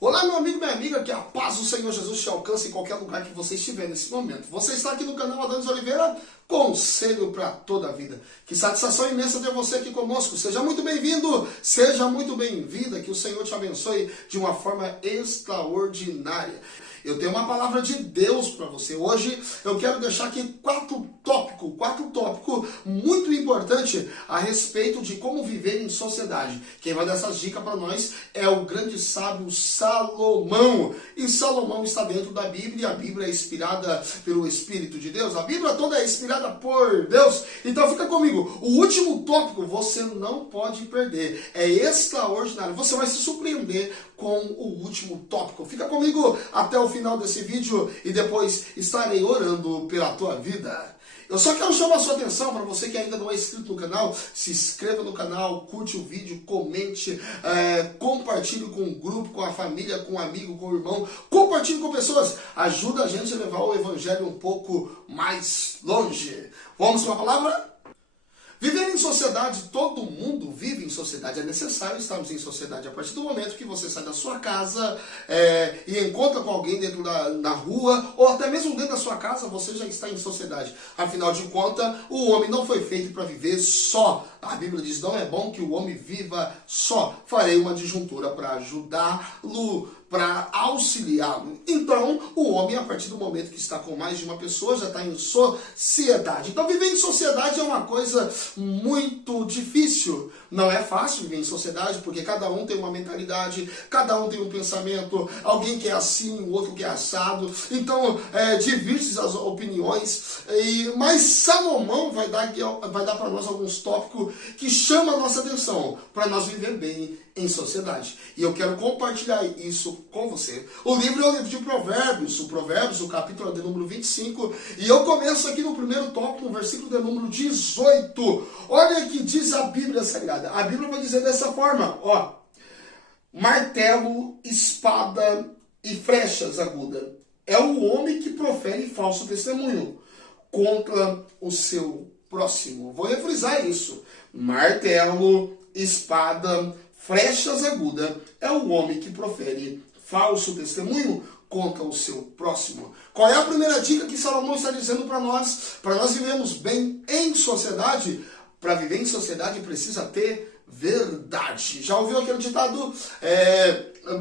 Olá, meu amigo, minha amiga, que a paz do Senhor Jesus te alcance em qualquer lugar que você estiver nesse momento. Você está aqui no canal Adonis Oliveira, conselho para toda a vida. Que satisfação imensa ter você aqui conosco. Seja muito bem-vindo, seja muito bem-vinda, que o Senhor te abençoe de uma forma extraordinária. Eu tenho uma palavra de Deus para você. Hoje eu quero deixar aqui quatro tópicos muito importantes a respeito de como viver em sociedade. Quem vai dar essas dicas para nós é o grande sábio Salomão. E Salomão está dentro da Bíblia. A Bíblia é inspirada pelo Espírito de Deus. A Bíblia toda é inspirada por Deus. Então fica comigo. O último tópico você não pode perder. É extraordinário. Você vai se surpreender com o último tópico. Fica comigo até o final desse vídeo e depois estarei orando pela tua vida. Eu só quero chamar a sua atenção para você que ainda não é inscrito no canal, se inscreva no canal, curte o vídeo, comente, compartilhe com o grupo, com a família, com o amigo, com o irmão, compartilhe com pessoas, ajuda a gente a levar o evangelho um pouco mais longe. Vamos com a palavra? Viver em sociedade, todo mundo vive em sociedade, é necessário estarmos em sociedade. A partir do momento que você sai da sua casa e encontra com alguém dentro da rua, ou até mesmo dentro da sua casa, você já está em sociedade. Afinal de contas, o homem não foi feito para viver só. A Bíblia diz, não é bom que o homem viva só. Farei uma disjuntura para ajudá-lo, para auxiliá-lo. Então, o homem, a partir do momento que está com mais de uma pessoa, já está em sociedade. Então, viver em sociedade é uma coisa muito difícil. Não é fácil viver em sociedade, porque cada um tem uma mentalidade, cada um tem um pensamento, alguém que é assim, o outro que é assado. Então, diversas as opiniões. Mas Salomão vai dar para nós alguns tópicos que chamam a nossa atenção, para nós viver bem em sociedade. E eu quero compartilhar isso com você. O livro é o livro de Provérbios. O Provérbios, o capítulo é de número 25. E eu começo aqui no primeiro tópico, no versículo de número 18. Olha o que diz a Bíblia Sagrada. A Bíblia vai dizer dessa forma, ó. Martelo, espada e flechas agudas. É o homem que profere falso testemunho contra o seu próximo. Vou refrisar isso. Martelo, espada, flechas agudas é o homem que profere falso testemunho contra o seu próximo. Qual é a primeira dica que Salomão está dizendo para nós? Para nós vivermos bem em sociedade. Para viver em sociedade precisa ter verdade. Já ouviu aquele ditado?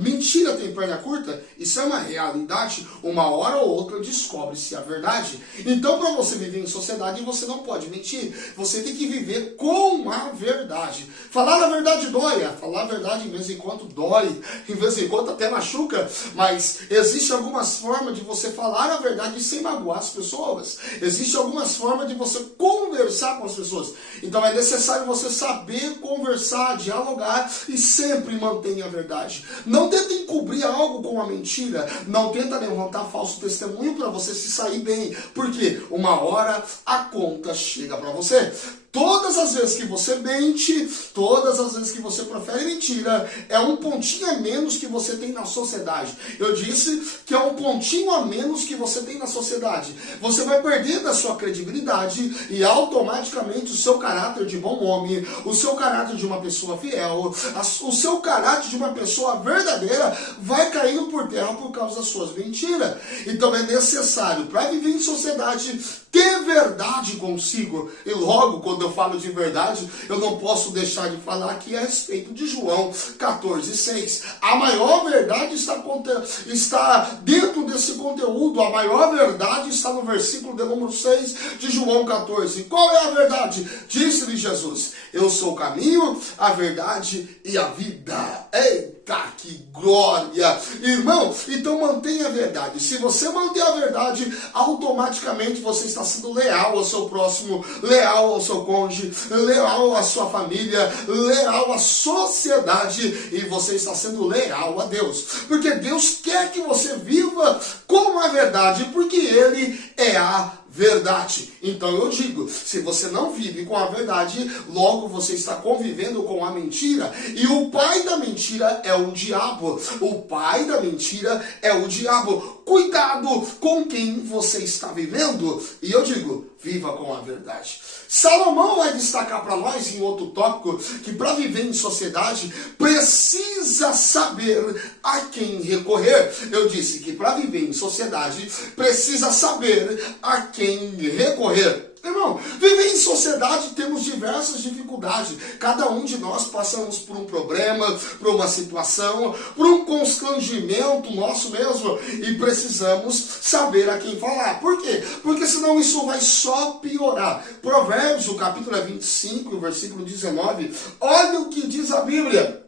Mentira tem perna curta? Isso é uma realidade. Uma hora ou outra descobre-se a verdade. Então, para você viver em sociedade, você não pode mentir. Você tem que viver com a verdade. Falar a verdade dói. Falar a verdade, de vez em quando, dói. De vez em quando até machuca. Mas existem algumas formas de você falar a verdade sem magoar as pessoas. Existem algumas formas de você conversar com as pessoas. Então, é necessário você saber conversar, dialogar e sempre mantenha a verdade. Não tenta encobrir algo com uma mentira. Não tenta levantar falso testemunho para você se sair bem. Porque uma hora a conta chega para você. Todas as vezes que você mente, todas as vezes que você profere mentira, é um pontinho a menos que você tem na sociedade. Eu disse que é um pontinho a menos que você tem na sociedade. Você vai perder da sua credibilidade e automaticamente o seu caráter de bom homem, o seu caráter de uma pessoa fiel, o seu caráter de uma pessoa verdadeira vai caindo por terra por causa das suas mentiras. Então é necessário, para viver em sociedade, ter verdade consigo. E logo, quando eu falo de verdade, eu não posso deixar de falar aqui a respeito de João 14:6. A maior verdade está dentro desse conteúdo. A maior verdade está no versículo de número 6 de João 14. Qual é a verdade? Disse-lhe Jesus: eu sou o caminho, a verdade e a vida. Eita, que glória! Irmão, então mantenha a verdade. Se você manter a verdade, automaticamente você está sendo leal ao seu próximo, leal ao seu cônjuge, leal à sua família, leal à sociedade, e você está sendo leal a Deus. Porque Deus quer que você viva com a verdade, porque Ele é a verdade. Então eu digo, se você não vive com a verdade, logo você está convivendo com a mentira. E o pai da mentira é o diabo. O pai da mentira é o diabo. Cuidado com quem você está vivendo. E eu digo, viva com a verdade. Salomão vai destacar para nós em outro tópico que para viver em sociedade precisa saber a quem recorrer. Eu disse que para viver em sociedade precisa saber a quem recorrer. Irmão, viver em sociedade temos diversas dificuldades. Cada um de nós passamos por um problema, por uma situação, por um constrangimento nosso mesmo. E precisamos saber a quem falar. Por quê? Porque senão isso vai só piorar. Provérbios, o capítulo 25, o versículo 19. Olha o que diz a Bíblia.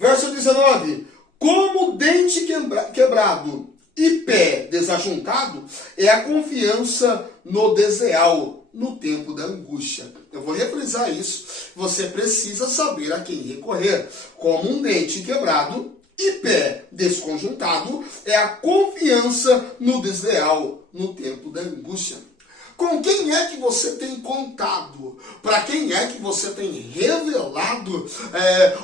Verso 19. Como dente quebrado e pé desajuntado é a confiança no desleal, no tempo da angústia. Eu vou refrisar isso. Você precisa saber a quem recorrer. Como um dente quebrado e pé desconjuntado é a confiança no desleal, no tempo da angústia. Com quem é que você tem contado? Para quem é que você tem revelado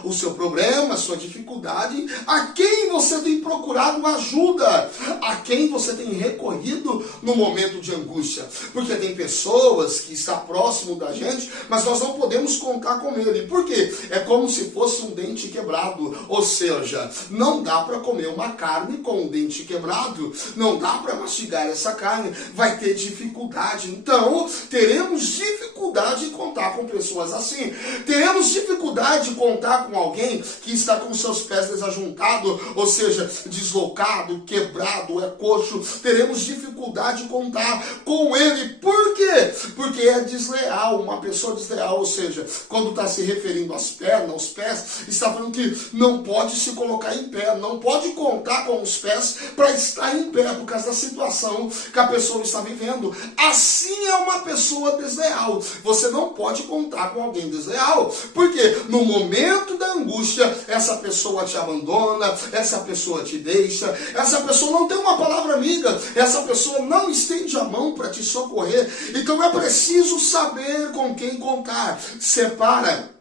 o seu problema, a sua dificuldade? A quem você tem procurado ajuda? A quem você tem recorrido no momento de angústia? Porque tem pessoas que estão próximo da gente, mas nós não podemos contar com ele. Por quê? É como se fosse um dente quebrado. Ou seja, não dá para comer uma carne com um dente quebrado. Não dá para mastigar essa carne. Vai ter dificuldade. Então, teremos dificuldade de contar com pessoas assim. Teremos dificuldade de contar com alguém que está com seus pés desajuntados, ou seja, deslocado, quebrado, é coxo. Teremos dificuldade de contar com ele. Por quê? Porque é desleal, uma pessoa desleal, ou seja, quando está se referindo às pernas, aos pés, está falando que não pode se colocar em pé, não pode contar com os pés para estar em pé por causa da situação que a pessoa está vivendo. Assim é uma pessoa desleal. Você não pode contar com alguém desleal. Porque no momento da angústia, essa pessoa te abandona, essa pessoa te deixa, essa pessoa não tem uma palavra amiga, essa pessoa não estende a mão para te socorrer. Então é preciso saber com quem contar. Separa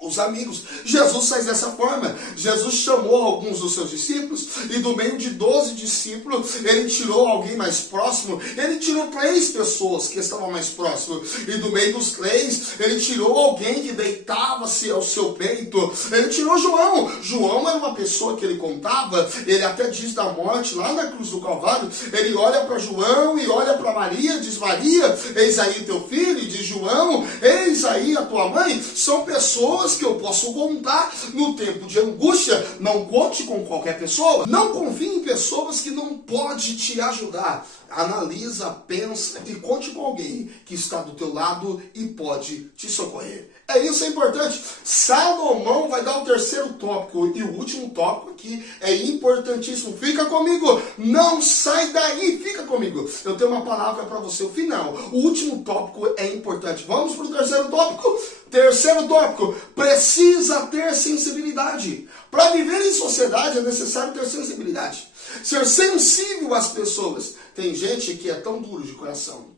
os amigos. Jesus faz dessa forma. Jesus chamou alguns dos seus discípulos e do meio de 12 discípulos, ele tirou alguém mais próximo. Ele tirou 3 pessoas que estavam mais próximos. E do meio dos 3, ele tirou alguém que deitava-se ao seu peito. Ele tirou João. João era uma pessoa que ele contava. Ele até diz da morte lá na cruz do Calvário. Ele olha para João e olha para Maria. Diz: Maria, eis aí teu filho. E diz João: eis aí a tua mãe. São pessoas que eu posso contar no tempo de angústia. Não conte com qualquer pessoa. Não confie em pessoas que não podem te ajudar. Analisa, pensa e conte com alguém que está do teu lado e pode te socorrer. Isso é importante. Salomão vai dar o terceiro tópico e o último tópico aqui é importantíssimo. Fica comigo, não sai daí, fica comigo. Eu tenho uma palavra para você, o final. O último tópico é importante. Vamos para o terceiro tópico? Terceiro tópico, precisa ter sensibilidade. Para viver em sociedade é necessário ter sensibilidade. Ser sensível às pessoas. Tem gente que é tão duro de coração,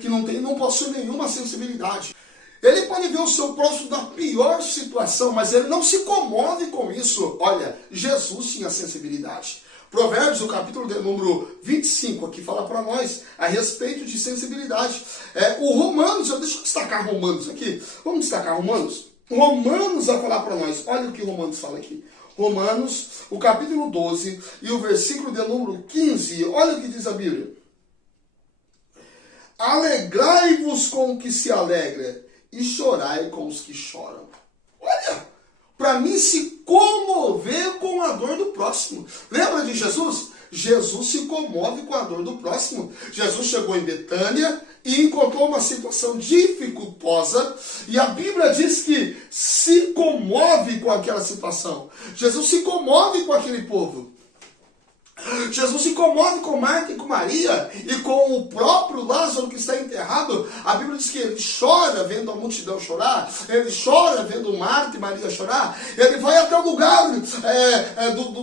que não possui nenhuma sensibilidade. Ele pode ver o seu próximo da pior situação, mas ele não se comove com isso. Olha, Jesus tinha sensibilidade. Provérbios, o capítulo de número 25, aqui fala para nós a respeito de sensibilidade. O Romanos, deixa eu destacar Romanos aqui. Vamos destacar Romanos? Romanos vai falar para nós. Olha o que Romanos fala aqui. Romanos, o capítulo 12 e o versículo de número 15. Olha o que diz a Bíblia. Alegrai-vos com o que se alegra e chorai com os que choram. Olha, para mim se comover com a dor do próximo. Lembra de Jesus? Jesus se comove com a dor do próximo. Jesus chegou em Betânia e encontrou uma situação dificultosa e a Bíblia diz que se comove com aquela situação. Jesus se comove com aquele povo. Jesus se comove com Marta e com Maria e com o próprio Lázaro que está enterrado, a Bíblia diz que ele chora vendo a multidão chorar, ele chora vendo Marta e Maria chorar, ele vai até o lugar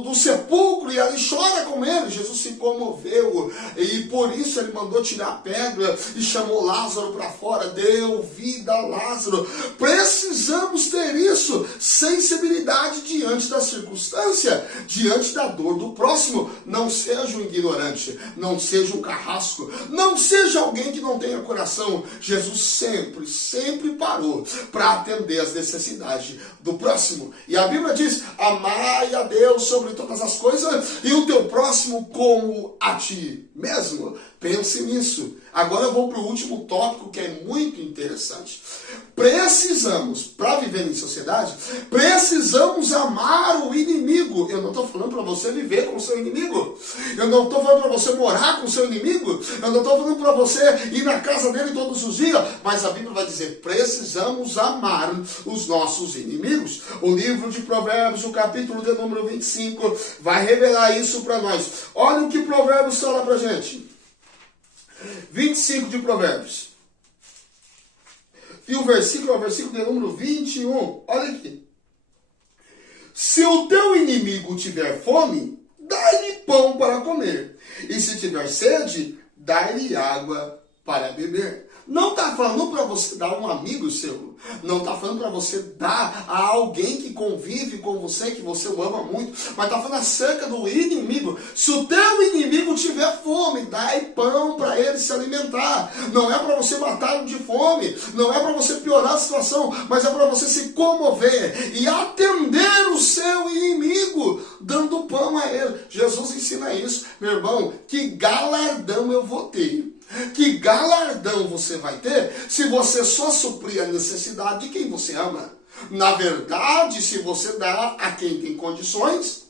do sepulcro e ele chora com ele. Jesus se comoveu e por isso ele mandou tirar a pedra e chamou Lázaro para fora, deu vida a Lázaro. Precisamos ter isso, sensibilidade diante da circunstância, diante da dor do próximo. Não seja um ignorante, não seja um carrasco, não seja alguém que não tenha coração. Jesus sempre parou para atender as necessidades do próximo. E a Bíblia diz: amai a Deus sobre todas as coisas e o teu próximo como a ti mesmo. Pense nisso. Agora eu vou para o último tópico que é muito interessante. Precisamos, para viver em sociedade, precisamos amar o inimigo. Eu não estou falando para você viver com o seu inimigo. Eu não estou falando para você morar com o seu inimigo. Eu não estou falando para você ir na casa dele todos os dias. Mas a Bíblia vai dizer: precisamos amar os nossos inimigos. O livro de Provérbios, o capítulo de número 25, vai revelar isso para nós. Olha o que Provérbios fala para a gente. 25 de Provérbios. E o versículo é o versículo de número 21. Olha aqui. Se o teu inimigo tiver fome, dá-lhe pão para comer. E se tiver sede, dá-lhe água para beber. Não está falando para você dar um amigo seu. Não está falando para você dar a alguém que convive com você, que você o ama muito. Mas está falando acerca do inimigo. Se o teu inimigo tiver fome, dai pão para ele se alimentar. Não é para você matá-lo de fome. Não é para você piorar a situação. Mas é para você se comover e atender o seu inimigo, dando pão a ele. Jesus ensina isso. Meu irmão, que galardão eu vou ter. Que galardão você vai ter se você só suprir a necessidade de quem você ama. Na verdade, se você dá a quem tem condições,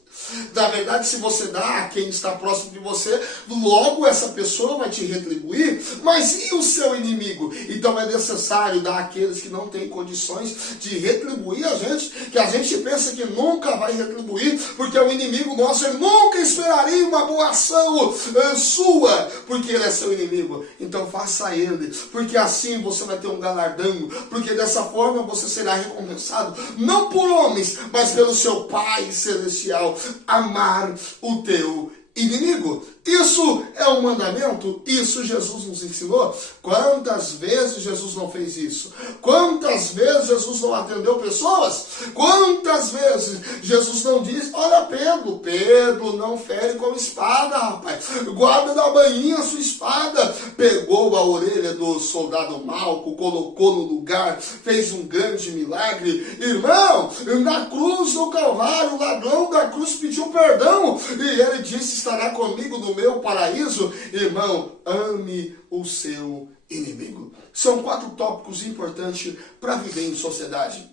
na verdade, se você dá a quem está próximo de você, logo essa pessoa vai te retribuir. Mas e o seu inimigo? Então é necessário dar àqueles que não têm condições de retribuir a gente, que a gente pensa que nunca vai retribuir, porque o inimigo nosso, ele nunca esperaria uma boa ação sua, porque ele é seu inimigo. Então faça a ele, porque assim você vai ter um galardão, porque dessa forma você será recompensado, não por homens, mas pelo seu Pai Celestial. Amar o teu inimigo. Isso é um mandamento? Isso Jesus nos ensinou? Quantas vezes Jesus não fez isso? Quantas vezes Jesus não atendeu pessoas? Quantas vezes Jesus não disse: olha Pedro, não fere com espada, rapaz. Guarda da bainha a sua espada. Pegou a orelha do soldado Malco, colocou no lugar, fez um grande milagre. Irmão, na cruz do Calvário, o ladrão da cruz pediu perdão e ele disse: estará comigo no meu paraíso. Irmão, ame o seu inimigo. São 4 tópicos importantes para viver em sociedade.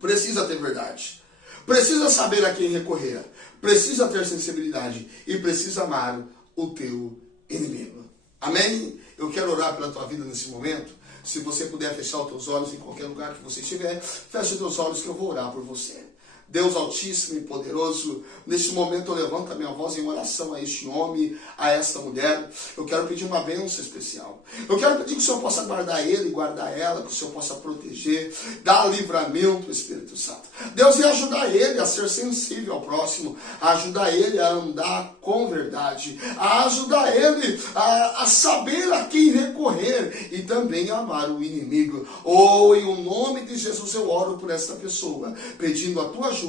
Precisa ter verdade, precisa saber a quem recorrer, precisa ter sensibilidade e precisa amar o teu inimigo. Amém? Eu quero orar pela tua vida nesse momento. Se você puder fechar os teus olhos em qualquer lugar que você estiver, feche os teus olhos que eu vou orar por você. Deus Altíssimo e Poderoso, neste momento eu levanto a minha voz em oração a este homem, a esta mulher. Eu quero pedir uma bênção especial. Eu quero pedir que o Senhor possa guardar ele e guardar ela, que o Senhor possa proteger, dar livramento, Espírito Santo. Deus, e ajudar ele a ser sensível ao próximo, a ajudar ele a andar com verdade, a ajudar ele a saber a quem recorrer e também a amar o inimigo. Oh, em o nome de Jesus eu oro por esta pessoa, pedindo a tua ajuda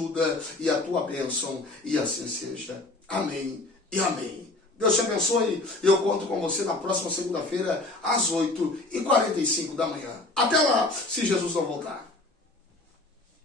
e a tua bênção, e assim seja. Amém e amém. Deus te abençoe e eu conto com você na próxima segunda-feira às 8h45 da manhã. Até lá, se Jesus não voltar.